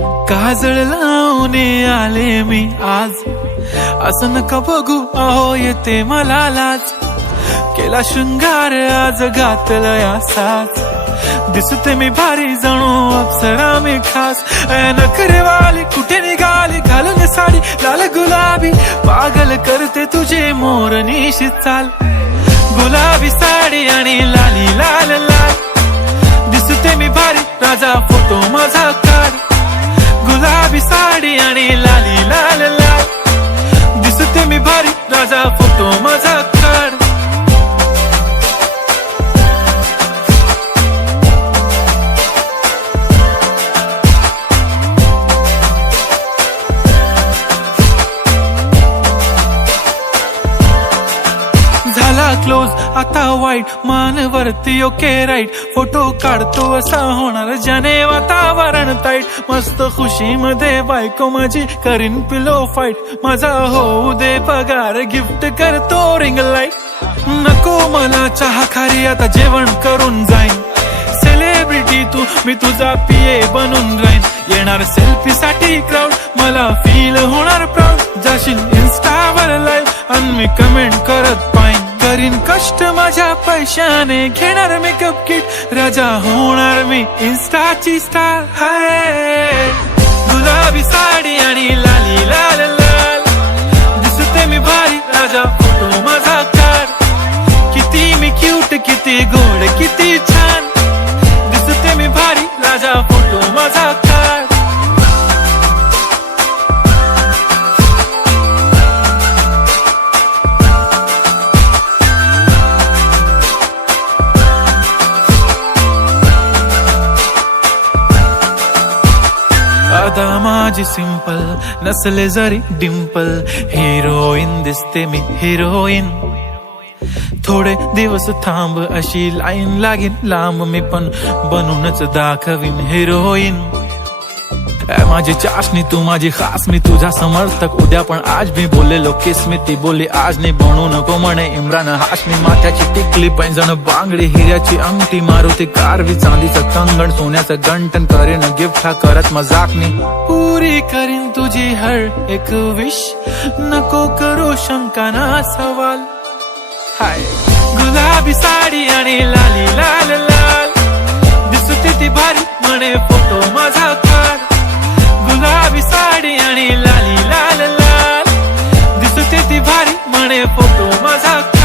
काजळ लावून आले मी आज, असं नका बघू अहो येते मला लाज. केला शृंगार आज घातलाय असाच, दिसते मी भारी जणू अप्सरा मी खास. नखरेवाली कुठे निघाली घालून साडी लाल गुलाबी, पागल करते तुझे मोरनीशी चाल. गुलाबी साडी आणि लाली लाल लाल, दिसते मी भारी राजा फोटो माझा काढ. गुलाबी साडी आणि लाली लाल लाल, दिसते मी भारी राजा फोटो माझा काढ. झाला क्लोज आता वाईट, मानवरती ओके राईट. फोटो काढतो असा होणार ज्याने वातावरण ताईट. मस्त खुशी मध्ये बायको माझी करीन पिलो फाईट. माझा होऊ दे पगार गिफ्ट करतो रिंग लाईट. नको मला चहा खारी आता जेवण करून जाईन. सेलिब्रिटी तू मी तुझा पिये बनून राहीन. येणार सेल्फी साठी क्राऊड मला फील होणार प्राऊड. जाशील इन्स्टावर लाईव्ह आणि मी कमेंट करत पाईन. करीन कष्ट माझ्या पैशाने घेणार मेकअप किट. राजा होणार मी इन्स्टाची स्टार. हाय गुलाबी साडी आणि लाली लाल लाल, दिसते मी भारी राजा फोटो माझा काढ. किती मी क्यूट किती गोड किती छान, दिसते मी भारी राजा फोटो माझा काढ. आता माझी सिंपल नसले जरी डिंपल, हिरोईन दिसते मी हिरोईन. थोडे दिवस थांब अशी लाईन लागेल लांब, मी पण बनूनच दाखवीन हिरोईन. माझी चाशनी तू माझी खास, मी तुझा समर्थक उद्या पण आज मी बोललेलो किस मी. ती बोलली आज नाही बनू नको म्हणे इम्रान हाशमी. माथ्याची टिकली पैंजण बांगडी हिऱ्याची अंगठी, मारुती कारवी चांदीचं कंगण सोन्याचं गंटन. करीन गिफ्ट हा करत मजाकनी, पुरी करीन तुझी हर एक विश. नको करू शंका ना सवाल. हाय गुलाबी साडी आणि लाली लाल लाल, दिसते ती भारी म्हणे फोटो माझा काढ. गुलाबी साडी आणि लाली लाल लाल, दिसते ती भारी म्हणे फोटो माझा